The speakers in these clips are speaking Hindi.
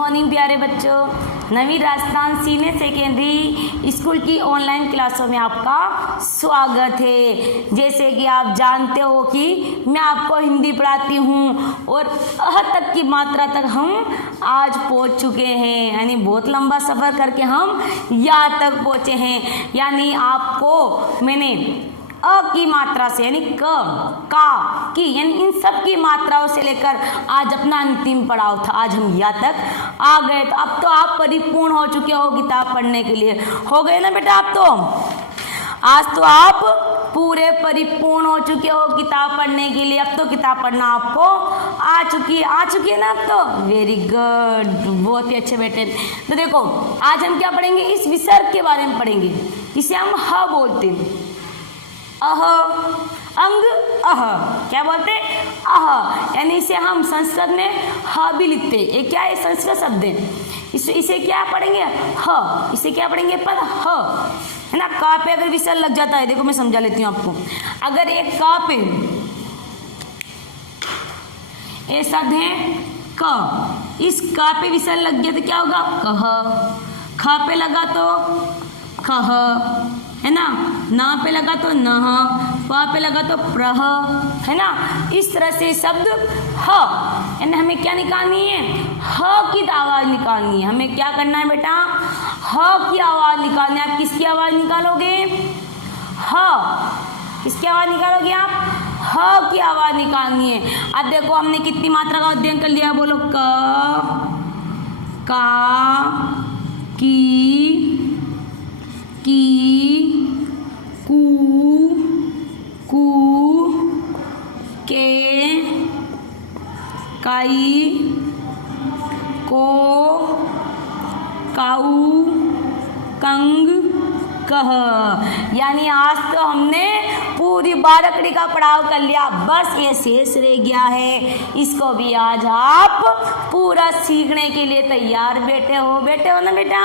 मॉर्निंग प्यारे बच्चों, नवीं राजस्थान सीनियर सेकेंडरी स्कूल की ऑनलाइन क्लासों में आपका स्वागत है। जैसे कि आप जानते हो कि मैं आपको हिंदी पढ़ाती हूँ और अह तक की मात्रा तक हम आज पहुँच चुके हैं, यानी बहुत लंबा सफ़र करके हम यहाँ तक पहुँचे हैं। यानी आपको मैंने अ की मात्रा से यानी क, का, की यानी इन सब की मात्राओं से लेकर आज अपना अंतिम पड़ाव था। आज हम यहाँ तक आ गए, तो अब तो आप परिपूर्ण हो चुके हो किताब पढ़ने के लिए। हो गए ना बेटा? आप तो आज तो आप पूरे परिपूर्ण हो चुके हो किताब पढ़ने के लिए। अब तो किताब पढ़ना आपको आ चुकी है ना? अब तो वेरी गुड, बहुत ही अच्छे बेटे। तो देखो आज हम क्या पढ़ेंगे, इस विसर्ग के बारे में पढ़ेंगे, इसे हम ह बोलते हैं। अह, अंग अह, क्या बोलते हैं? अह, यानी इसे हम संस्कृत में ह भी लिखते हैं। ये क्या है? संस्कृत शब्द है। इसे क्या पढ़ेंगे? ह। इसे क्या पढ़ेंगे? पर ह, है ना? का पे अगर विसर्ग लग जाता है, देखो मैं समझा लेती हूँ आपको। अगर एक का पे ये शब्द है क, इस का पे विसर्ग लग गया तो क्या होगा? कह। ख पे लगा तो खह, है ना? ना पे लगा तो नह, प पे लगा तो प्रह, है ना? इस तरह से शब्द ह, यानी हमें क्या निकालनी है? ह की आवाज निकालनी है। हमें क्या करना है बेटा? ह की आवाज निकालनी है। आप किसकी आवाज निकालोगे? ह। किसकी आवाज निकालोगे आप? ह की आवाज निकालनी है। अब देखो हमने कितनी मात्रा का अध्ययन कर लिया, बोलो। क, का, की, कू, के, काई, को, काऊ, कंग, कह। यानी आज तो हमने पूरी 12 कड़ी का पड़ाव कर लिया, बस ये शेष रह गया है। इसको भी आज आप पूरा सीखने के लिए तैयार बैठे हो ना बेटा?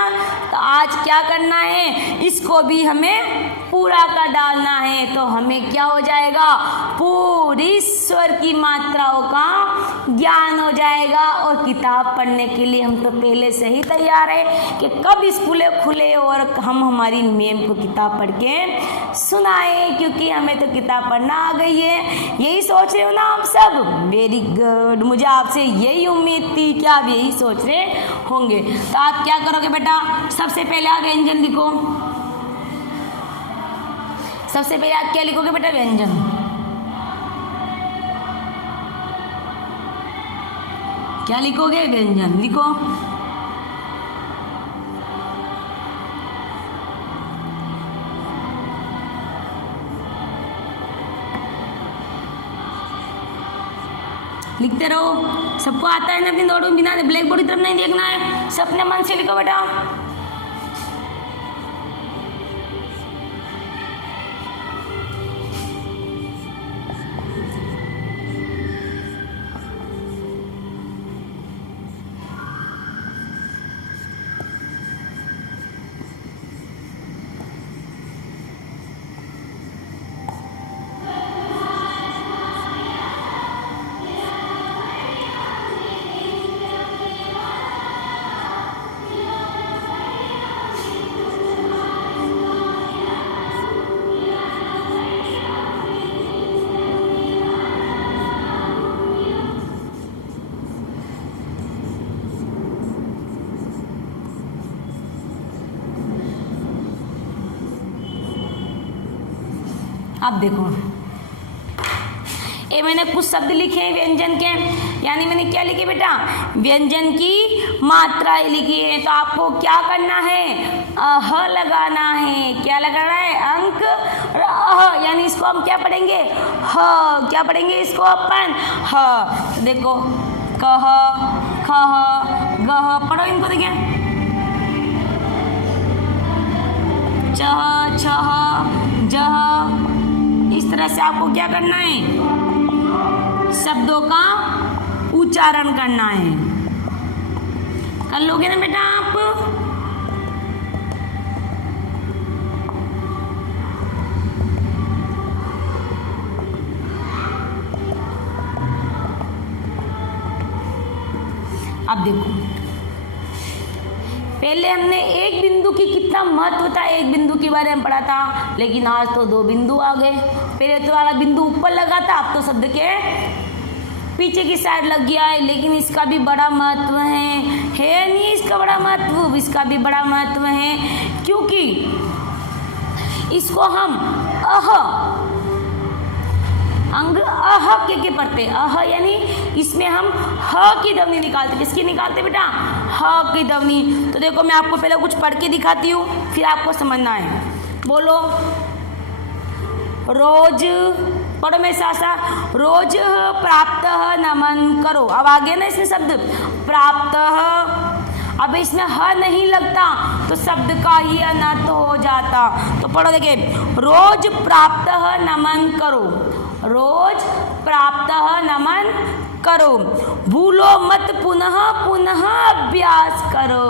तो आज क्या करना है, इसको भी हमें पूरा का डालना है। तो हमें क्या हो जाएगा? पूरी स्वर की मात्राओं का ज्ञान हो जाएगा। और किताब पढ़ने के लिए हम तो पहले से ही तैयार है कि कब स्कूल खुले और हम हमारी मैम को किताब पढ़ के सुनाए, क्योंकि हमें तो किताब पढ़ना आ गई है। यही सोच रहे हो ना आप सब? वेरी गुड, मुझे आपसे यही उम्मीद थी कि आप यही सोच रहे होंगे। तो आप क्या करोगे बेटा? सबसे पहले आप व्यंजन लिखो। सबसे पहले आप क्या लिखोगे बेटा? व्यंजन। क्या लिखोगे? व्यंजन लिखो। लिखते रहो। सबको आता है ना? अपनी नोट में बिना ब्लैक बोर्ड की तरफ नहीं देखना है, सब अपने मन से लिखो बेटा। अब देखो, ये मैंने कुछ शब्द लिखे हैं व्यंजन के, यानी मैंने क्या लिखे बेटा? व्यंजन की मात्राएं लिखी है। तो आपको क्या करना है? अह लगाना है। क्या लगाना है? अंक और अह, यानी इसको हम क्या पढ़ेंगे? ह। क्या पढ़ेंगे इसको अपन? ह। तो देखो, कह, खह, गह, पढ़ो इनको। देखिए, चह, छह, जह। इस तरह से आपको क्या करना है? शब्दों का उच्चारण करना है। कर लोगे ना बेटा आप? अब देखो, पहले हमने एक बिंदु की कितना महत्व था, एक बिंदु के बारे में पढ़ा था, लेकिन आज तो दो बिंदु आ गए। पहले तो वाला बिंदु ऊपर लगा था, अब तो शब्द के पीछे की साइड लग गया है, लेकिन इसका भी बड़ा महत्व है नहीं इसका बड़ा महत्व, इसका भी बड़ा महत्व है, क्योंकि इसको हम अंग अह के पढ़ते, अह यानी इसमें हम ह की ध्वनि निकालते। किसकी निकालते बेटा? ह की ध्वनि। तो देखो मैं आपको पहले कुछ पढ़ के दिखाती हूँ, फिर आपको समझना है। बोलो, रोज, पढ़ो मेरे साथ साथ, रोज प्राप्त नमन करो। अब आगे ना इसमें शब्द प्राप्त, अब इसमें ह नहीं लगता तो शब्द का ही अनर्थ हो जाता। तो पढ़ो, देखिए, रोज प्राप्त नमन करो, रोज प्राप्त नमन करो, भूलो मत पुनः पुनः अभ्यास करो।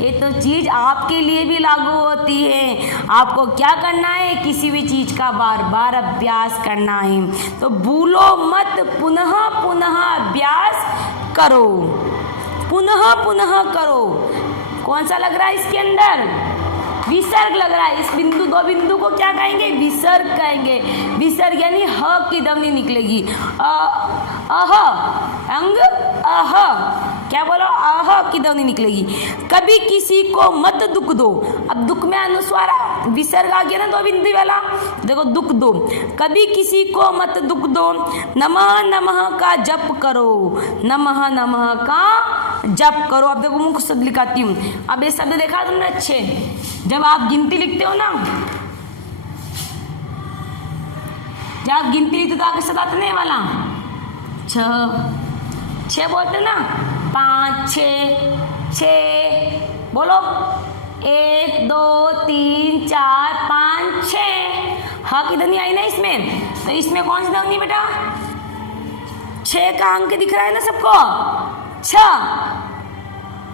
ये तो चीज आपके लिए भी लागू होती है। आपको क्या करना है? किसी भी चीज का बार बार अभ्यास करना है। तो भूलो मत पुनः पुनः अभ्यास करो, पुनः पुनः करो। कौन सा लग रहा है इसके अंदर? विसर्ग लग रहा है। इस बिंदु, दो बिंदु को क्या कहेंगे? विसर्ग कहेंगे। विसर्ग यानी ह की ध्वनि निकलेगी। अह, अंग अह, क्या बोलो? अह की ध्वनि निकलेगी। कभी किसी को मत दुख दो। अब दुख में अनुस्वार विसर्ग आ गया ना, दो बिंदु वाला। देखो, दुख दो, कभी किसी को मत दुख दो, नमः नमः का जप करो, नमः नमः का जप करो। अब देखो मुख्य शब्द लिखाती हूँ। अब ये शब्द देखा तुमने अच्छे, जब आप गिनती लिखते हो ना, जब आप गिनती लिखते हो तो आगे शब्द आता नहीं वाला, छः बोलते ना, 5 6 6, बोलो 1 2 3 4 5 6। हाँ की ध्वनि आई ना इसमें, तो इसमें कौन सी ध्वनि बेटा? 6 का अंक दिख रहा है ना सबको, 6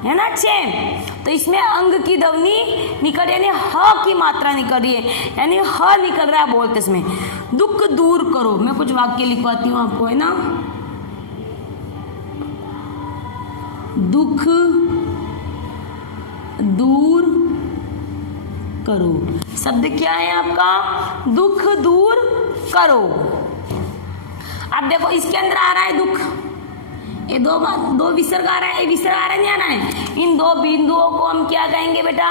है ना, 6। तो इसमें अंग की ध्वनि निकल रही है, यानी ह की मात्रा निकल रही है, यानी ह निकल रहा है बोलते इसमें। दुख दूर करो। मैं कुछ वाक्य लिखवाती हूँ आपको, है ना। दुख दूर करो, शब्द क्या है आपका? दुख दूर करो। अब देखो इसके अंदर आ रहा है दुख, ये दो विसर्ग आ रहा है, विसर्ग आ रहा है, नहीं आना है। इन दो बिंदुओं को हम क्या कहेंगे बेटा?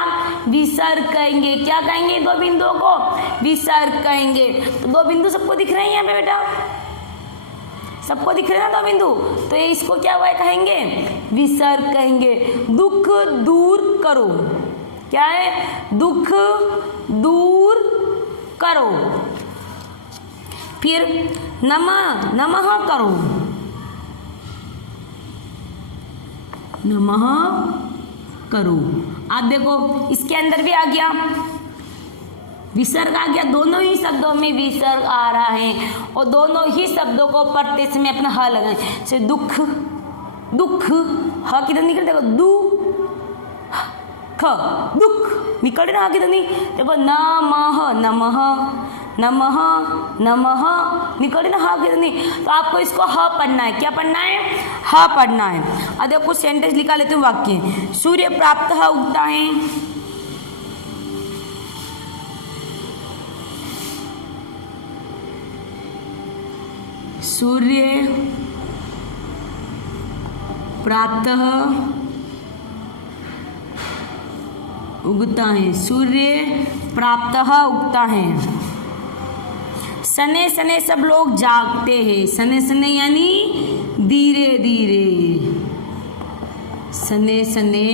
विसर्ग कहेंगे। क्या कहेंगे? दो बिंदुओं को विसर्ग कहेंगे। तो दो बिंदु सबको दिख रहे हैं यहाँ पे बेटा, सबको दिख रहे हैं ना दो बिंदु, तो ये इसको क्या हुआ कहेंगे? विसर्ग कहेंगे। दुख दूर करो, क्या है? दुख दूर करो। फिर नमः नमः करो, नमः करो। आप देखो इसके अंदर भी आ गया विसर्ग, आ गया। दोनों ही शब्दों में विसर्ग आ रहा है, और दोनों ही शब्दों को पढ़ते समय अपना ह लगाएं। जैसे दुख, दुख, ह की ध्वनि निकल, देखो दू ख, दुख निकल रहा है, ह की ध्वनि। देखो नमः नमः, नमः नमः निकल रही ना ह की ध्वनि। तो आपको इसको ह पढ़ना है। क्या पढ़ना है? ह पढ़ना है। अब देखो कुछ सेंटेंस लिखा लेते हूँ वाक्य। सूर्य प्राप्त उगता है, सूर्य प्राप्त उगता है, सूर्य प्राप्त उगता है। सने सने सब लोग जागते हैं, सने सने यानी धीरे धीरे, सने सने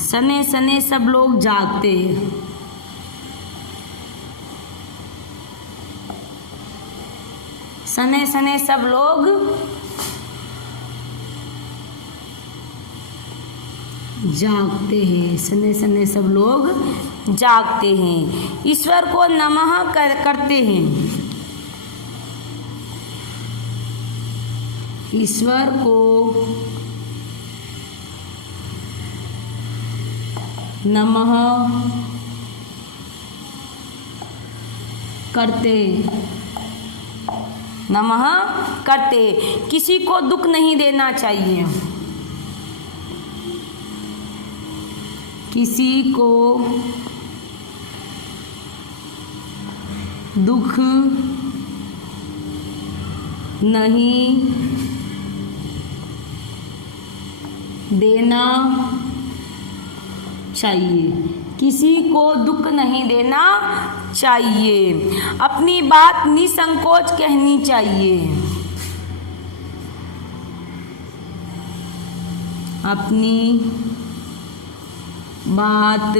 सने सने सब लोग जागते हैं। सने सने सब लोग जागते हैं, सने सने सब लोग जागते हैं। ईश्वर को नमः करते हैं, ईश्वर को नमः करते नमः करते। किसी को दुख नहीं देना चाहिए, किसी को दुख नहीं देना चाहिए, किसी को दुख नहीं देना चाहिए। अपनी बात निसंकोच कहनी चाहिए, अपनी बात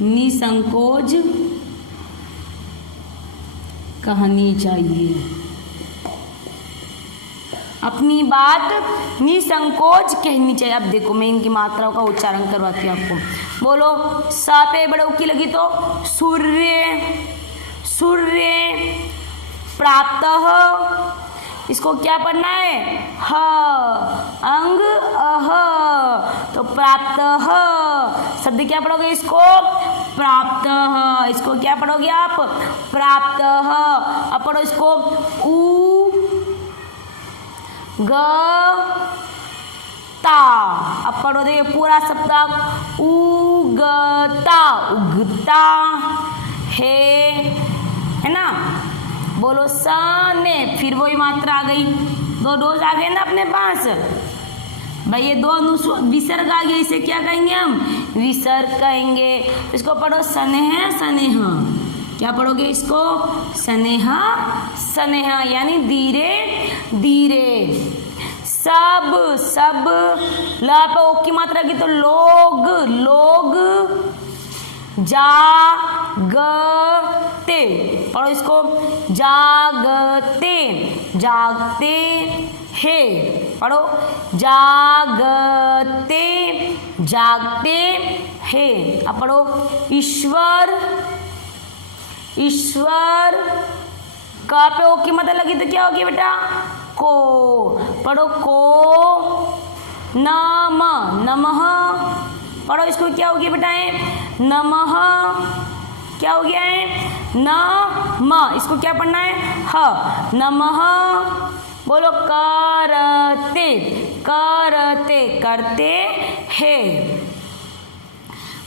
निसंकोच कहनी चाहिए, अपनी बात निसंकोच कहनी चाहिए। अब देखो मैं इनकी मात्राओं का उच्चारण करवाती हूँ आपको। बोलो, सा पे बड़ों की लगी तो सूर्य, सूर्य। प्रातः, इसको क्या पढ़ना है? ह, अंग अह, तो प्रातः। शब्द क्या पढ़ोगे इसको? प्राप्तः। इसको क्या पढ़ोगे आप? प्राप्तः। अब पढ़ो इसको उ ग ता। अब पढ़ो देखिए पूरा शब्द, उगता, उगता है ना। बोलो सने, फिर वही मात्रा आ गई, दो डोज आ गए ना अपने पास भाई। ये दो विसर्ग आ गए, इसे क्या कहेंगे हम? विसर्ग कहेंगे। इसको पढ़ो स्नेह, स्नेह। क्या पढ़ोगे इसको? स्नेह, स्नेह, यानी धीरे धीरे। सब, सब। ला पे ओ की मात्रा की तो लोग, लोग। जागते, पढ़ो इसको जागते, जागते हैं। पढ़ो जागते, जागते हैं। अब पढ़ो ईश्वर, ईश्वर। का पे ओ की मतलब लगी तो क्या होगी बेटा? को। पढ़ो को नम, नमः। पढ़ो इसको क्या होगी बेटाएं? नमः। क्या हो गया है? नम। इसको क्या पढ़ना है? ह, नमः। बोलो करते, करते, करते हैं।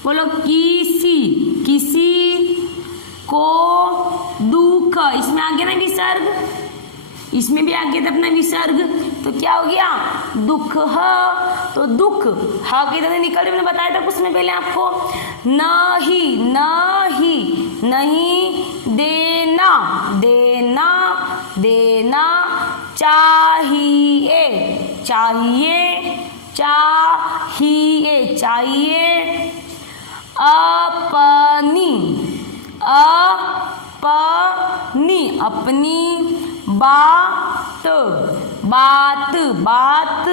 बोलो किसी, किसी को दुख। इसमें आ गया ना विसर्ग, इसमें भी आ गया था अपना विसर्ग, तो क्या हो गया? दुख ह, तो दुख ह की तरह निकल रही। मैंने बताया था कुछ में पहले आपको। नहीं, नहीं, नहीं देना, देना, देना चाहिए, चाहिए, चाहिए, चाहिए। अपनी, अपनी, अपनी बात, बात, बात।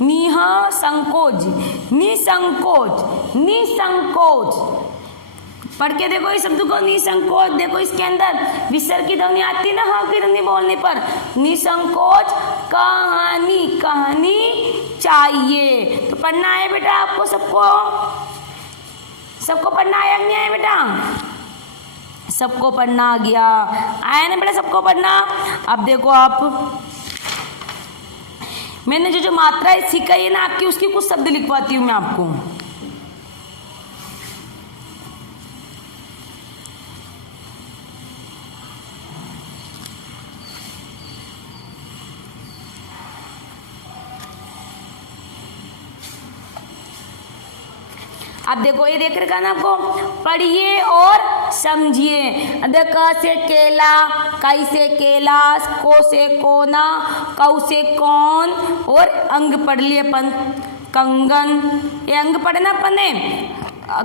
निह संकोच, निसंकोच, निसंकोच। पढ़ के देखो इस शब्द को, निसंकोच। देखो इसके अंदर विसर्ग की ध्वनि आती ना, ह की ध्वनि बोलने पर। निसंकोच कहानी, कहानी चाहिए। तो पढ़ना है बेटा आपको सबको, सबको पढ़ना आया नहीं आया बेटा? सबको पढ़ना आ गया, आया ना बेटा सबको पढ़ना? अब देखो आप, मैंने जो जो मात्राएं सिखाई है ना आपकी, उसकी कुछ शब्द लिखवाती हूँ मैं आपको। अब देखो ये देख रखा ना आपको, पढ़िए और समझिए। क से केला, कई से कैलाश, को से कोना, कौ से कौन, और अंग पढ़ लिए अपन कंगन। ये अंग पढ़े ना अपन ने,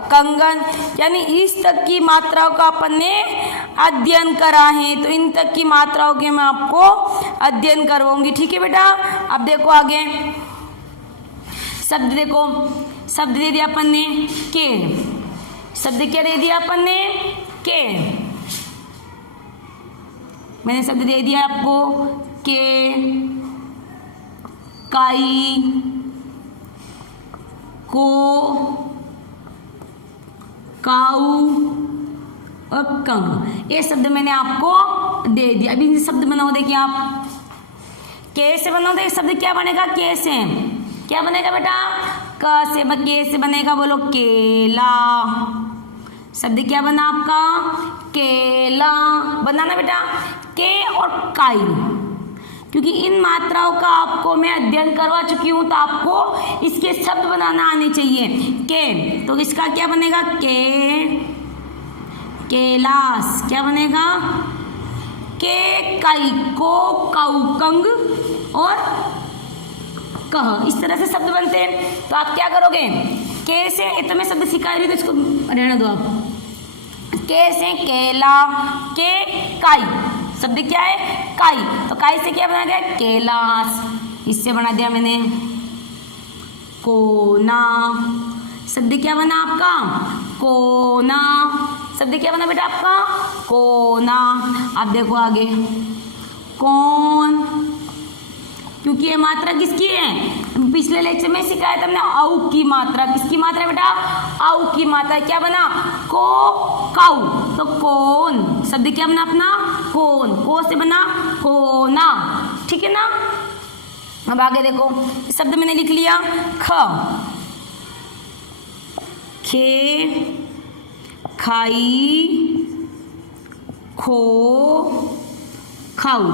कंगन। यानी इस तक की मात्राओं का अपन ने अध्ययन करा है, तो इन तक की मात्राओं के मैं आपको अध्ययन करवाऊंगी। ठीक है बेटा? अब देखो आगे शब्द, देखो शब्द दे दिया अपन ने के। शब्द क्या दे दिया अपन ने? के। मैंने शब्द दे दिया आपको के, काई, को, काऊ और कंग, ये शब्द मैंने आपको दे दिया। अभी शब्द बनाओ, देखिए आप के से बनाओ तो ये शब्द क्या बनेगा, के से क्या बनेगा बेटा, क से के से बनेगा, बोलो केला। शब्द क्या बना आपका, केला बनाना बेटा। के और काई, क्योंकि इन मात्राओं का आपको मैं अध्ययन करवा चुकी हूं तो आपको इसके शब्द बनाना आने चाहिए। के तो इसका क्या बनेगा, के केलास, क्या बनेगा, के काई को काऊ कंग और कह, इस तरह से शब्द बनते हैं। तो आप क्या करोगे, के से तो मैं शब्द सिखा रही हूँ तो इसको रहने दो आप। के से केला, के काई, शब्द क्या है, काई, तो काई से क्या बना गया, केलास, इससे बना दिया मैंने कोना। शब्द क्या बना आपका, कोना, शब्द क्या बना बेटा आपका, कोना। आप देखो आगे, कौन, क्योंकि ये मात्रा किसकी है, पिछले लेक्चर में सिखाया था हमने, औ की मात्रा। किसकी मात्रा बेटा, औ की मात्रा। क्या बना, को काऊ, तो कौन, शब्द क्या बना अपना, कौन, को से बना कोना, ठीक है ना। अब आगे देखो, शब्द मैंने लिख लिया, ख, खे, खाई, खो, खाऊ,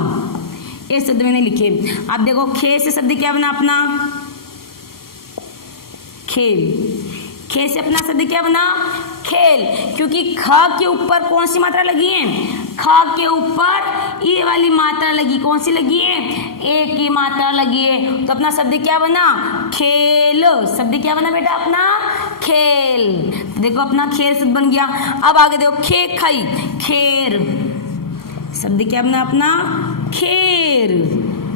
ये शब्द मैंने लिखे। आप देखो, खे से शब्द क्या बना अपना, खेल, खे से अपना शब्द क्या बना, खेल, क्योंकि ख के ऊपर कौन सी मात्रा लगी है, ख के ऊपर ये वाली मात्रा लगी, कौन सी लगी है, ए की मात्रा लगी है, तो अपना शब्द क्या बना, खेल। शब्द क्या बना बेटा अपना, खेल। देखो अपना खेल शब्द बन गया। अब आगे देखो, खे खाई, खेर, शब्द क्या बना अपना, खेर,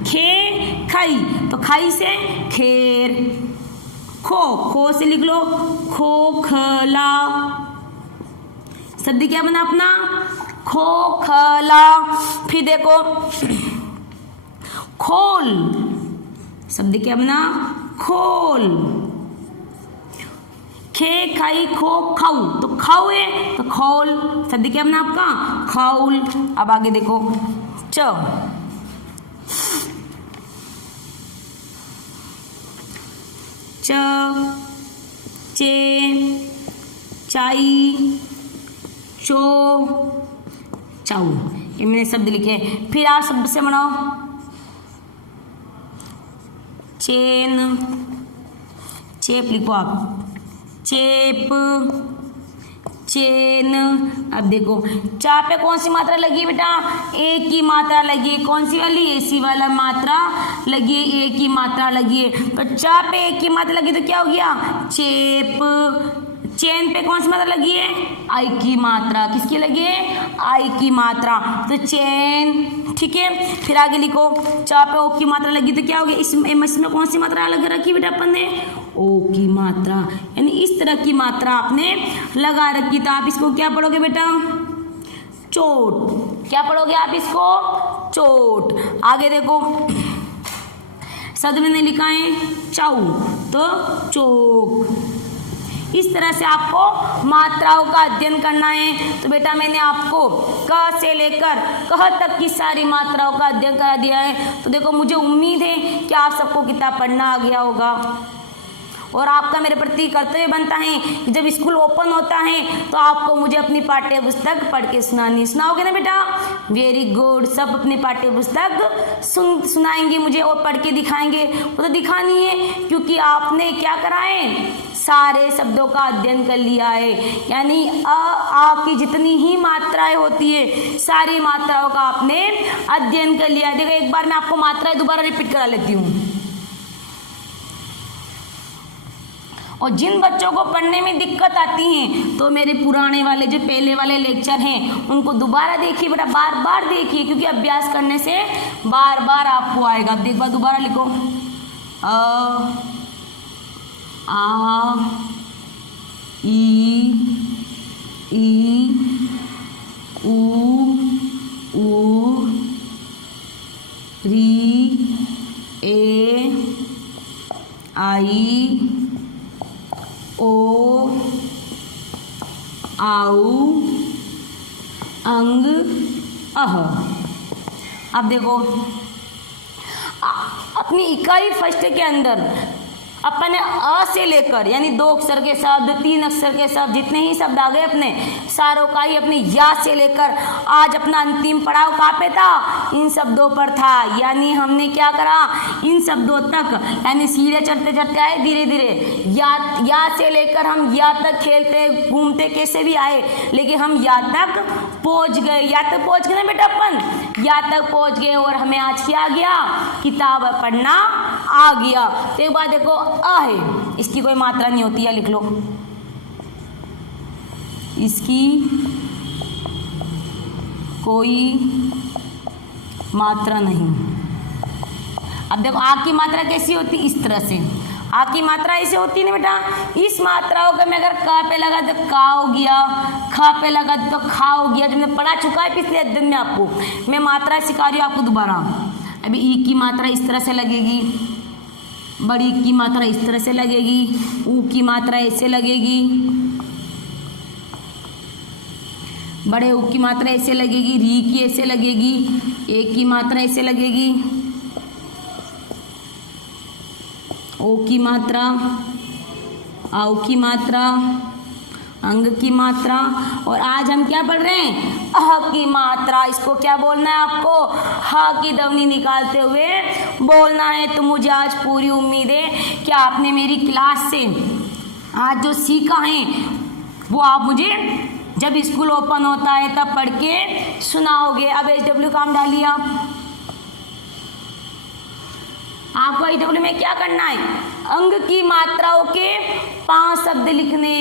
खे खाई, तो खाई से खेर। खो, खो से लिख लो खोखला, शब्द क्या बना अपना, खोखला। फिर देखो, खोल, शब्द क्या बना, खोल, खे खाई खो खाऊ, तो खाऊ है तो खौल, शब्द क्या बना आपका, खौल। अब आगे देखो, च, च, चे, चाई, चो, चाऊ, ये मैंने शब्द लिखे। फिर आप शब्द से बनाओ, चेन, चेप लिखो आप, चेप, चेन। अब देखो, चा पे कौन सी मात्रा लगी है बेटा, ए की मात्रा लगी है, कौन सी वाली, एसी वाला मात्रा लगी है, ए की मात्रा लगी है, तो चा पे ए की मात्रा लगी तो क्या हो गया, चेप। चेन पे कौन सी मात्रा लगी है, आई की मात्रा, किसकी लगी है, आई की मात्रा, तो चेन, ठीक है। फिर आगे लिखो, चा पे ओ की मात्रा लगी तो क्या हो गया, इसमें कौन सी मात्रा अलग रखी बेटा अपन ने, ओ की मात्रा, यानी इस तरह की मात्रा आपने लगा रखी। तो आप इसको क्या पढ़ोगे बेटा, चोट, क्या पढ़ोगे आप इसको, चोट। आगे देखो, शब्द मैंने लिखा है चाऊ, तो चोक। इस तरह से आपको मात्राओं का अध्ययन करना है। तो बेटा मैंने आपको क से लेकर कह तक की सारी मात्राओं का अध्ययन करा दिया है। तो देखो, मुझे उम्मीद है कि आप सबको किताब पढ़ना आ गया होगा और आपका मेरे प्रति कर्तव्य बनता है कि जब स्कूल ओपन होता है तो आपको मुझे अपनी पाठ्य पुस्तक पढ़ के सुनानी, सुनाओगे ना बेटा, वेरी गुड। सब अपनी पाठ्य पुस्तक सुनाएंगे मुझे और पढ़ के दिखाएंगे। वो तो दिखानी है क्योंकि आपने क्या करा है, सारे शब्दों का अध्ययन कर लिया है, यानी आ की जितनी ही मात्राएं होती है सारी मात्राओं का आपने अध्ययन कर लिया है। देखो, एक बार मैं आपको मात्राएं दोबारा रिपीट करा लेती हूँ। और जिन बच्चों को पढ़ने में दिक्कत आती है तो मेरे पुराने वाले जो पहले वाले लेक्चर हैं उनको दोबारा देखिए बेटा, बार बार देखिए, क्योंकि अभ्यास करने से बार बार आपको आएगा। एक बार दोबारा लिखो, आ, ई, उ, री, ए, आई, ओ, आउ अंग अह। अब देखो अपनी इकाई फर्स्ट के अंदर अपने अ से लेकर यानी 2 अक्षर के शब्द 3 अक्षर के शब्द जितने ही शब्द आ गए अपने सारों का ही अपनी या से लेकर आज अपना अंतिम पड़ाव कहाँ पे था, इन शब्दों पर था। यानी हमने क्या करा, इन शब्दों तक यानी सीधे चढ़ते चढ़ते आए धीरे धीरे या से लेकर हम या तक खेलते घूमते कैसे भी आए, लेकिन हम या तक पहुंच गए। या तक पहुंच गए ना बेटा, अपन या तक पहुंच गए और हमें आज क्या आ गया, किताब पढ़ना आ गया। तो एक बात देखो, अ है, इसकी कोई मात्रा नहीं होती है, लिख लो इसकी कोई मात्रा नहीं। अब देखो आ की मात्रा कैसी होती, इस तरह से आ की मात्रा ऐसे होती है ना बेटा, इस मात्राओं का मैं अगर क पे लगा तो का हो गया, ख पे लगा तो खा हो गया। जो मैंने पढ़ा चुका है पिछले दिन में, आपको मैं मात्रा सिखा रही हूँ आपको दोबारा। अभी ई की मात्रा इस तरह से लगेगी, बड़ी की मात्रा इस तरह से लगेगी, ऊ की मात्रा ऐसे लगेगी, बड़े ऊ की मात्रा ऐसे लगेगी, री की ऐसे लगेगी, ए की मात्रा ऐसे लगेगी, ओ की मात्रा, आउ की मात्रा, अंग की मात्रा। और आज हम क्या पढ़ रहे हैं, अह की मात्रा। इसको क्या बोलना है आपको, ह की ध्वनि निकालते हुए बोलना है। तो मुझे आज पूरी उम्मीद है कि आपने मेरी क्लास से आज जो सीखा है वो आप मुझे जब स्कूल ओपन होता है तब पढ़ के सुनाओगे। अब HW काम डालिए आपको HW में क्या करना है, अंग की मात्राओं के 5 शब्द लिखने,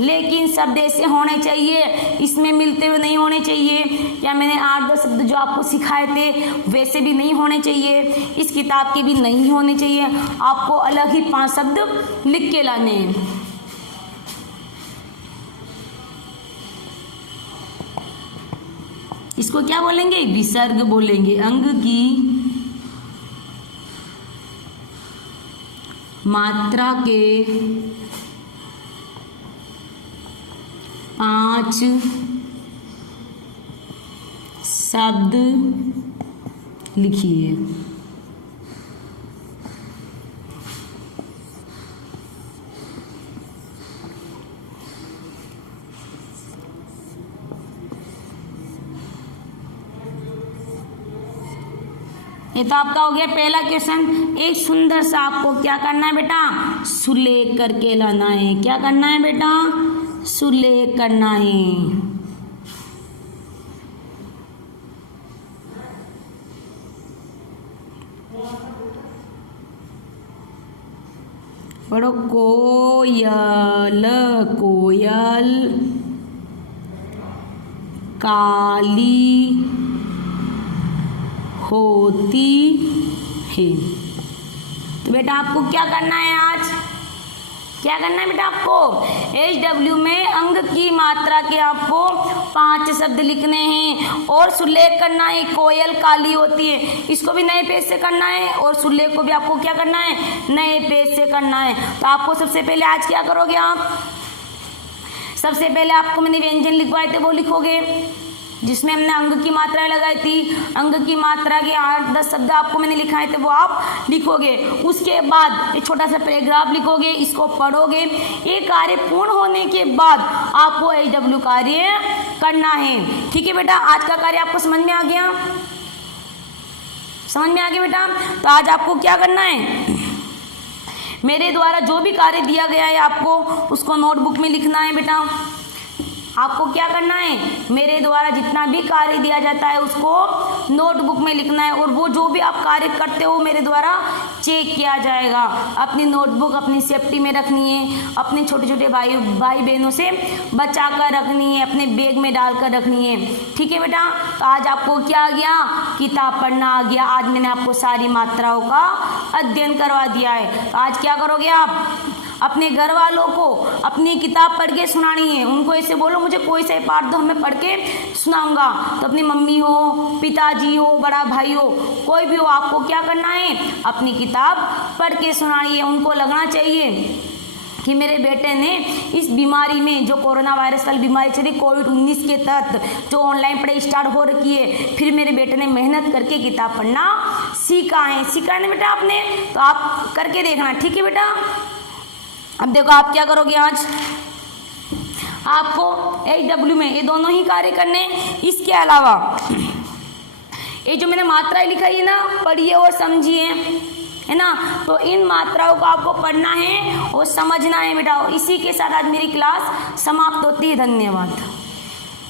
लेकिन शब्द ऐसे होने चाहिए, इसमें मिलते हुए नहीं होने चाहिए, या मैंने 8-10 शब्द जो आपको सिखाए थे वैसे भी नहीं होने चाहिए, इस किताब के भी नहीं होने चाहिए। आपको अलग ही 5 शब्द लिख के लाने हैं। इसको क्या बोलेंगे, विसर्ग बोलेंगे। अंग की मात्रा के 5 शब्द लिखिए। ये तो आपका हो गया पहला क्वेश्चन। एक सुंदर सा आपको क्या करना है बेटा, सुलेख करके लाना है। क्या करना है बेटा, सुलेख करना है। पढ़ो, कोयल, कोयल काली होती है। तो बेटा आपको क्या करना है, आज क्या करना है बेटा, आपको HW में अंग की मात्रा के आपको 5 शब्द लिखने हैं और सुलेख करना है। कोयल काली होती है, इसको भी नए पेज से करना है और सुलेख को भी आपको क्या करना है, नए पेज से करना है। तो आपको सबसे पहले आज क्या करोगे, आप सबसे पहले आपको मैंने व्यंजन लिखवाए थे वो लिखोगे, जिसमें हमने अंग की मात्रा लगाई थी। अंग की मात्रा के 8-10 शब्द आपको मैंने लिखाए थे वो आप लिखोगे। उसके बाद एक छोटा सा पैराग्राफ लिखोगे, इसको पढ़ोगे। ये कार्य पूर्ण होने के बाद आपको HW कार्य करना है। ठीक है बेटा, आज का कार्य आपको समझ में आ गया, समझ में आ गया बेटा। तो आज आपको क्या करना है, मेरे द्वारा जो भी कार्य दिया गया है आपको उसको नोटबुक में लिखना है बेटा। आपको क्या करना है, मेरे द्वारा जितना भी कार्य दिया जाता है उसको नोटबुक में लिखना है, और वो जो भी आप कार्य करते हो मेरे द्वारा चेक किया जाएगा। अपनी नोटबुक अपनी सेफ्टी में रखनी है, अपने छोटे छोटे भाई बहनों से बचा कर रखनी है, अपने बैग में डालकर रखनी है। ठीक है बेटा, तो आज आपको क्या आ गया, किताब पढ़ना आ गया। आज मैंने आपको सारी मात्राओं का अध्ययन करवा दिया है। तो आज क्या करोगे, आप अपने घर वालों को अपनी किताब पढ़ के सुनानी है। उनको ऐसे बोलो मुझे कोई सा पाठ दो, मैं पढ़ के सुनाऊंगा। तो अपनी मम्मी हो, पिताजी हो, बड़ा भाई हो, कोई भी हो, आपको क्या करना है, अपनी किताब पढ़ के सुनानी है। उनको लगना चाहिए कि मेरे बेटे ने इस बीमारी में, जो कोरोना वायरस वाली बीमारी चली कोविड-19 के तहत जो ऑनलाइन पढ़ाई स्टार्ट हो रखी है, फिर मेरे बेटे ने मेहनत करके किताब पढ़ना सीखा है ना बेटा आपने? तो आप करके देखना, ठीक है बेटा। अब देखो आप क्या करोगे, आज आपको HW में ये दोनों ही कार्य करने। इसके अलावा ये जो मैंने मात्राएं लिखाई है ना, पढ़िए और समझिए, है ना। तो इन मात्राओं को आपको पढ़ना है और समझना है बेटा। इसी के साथ आज मेरी क्लास समाप्त होती है। धन्यवाद।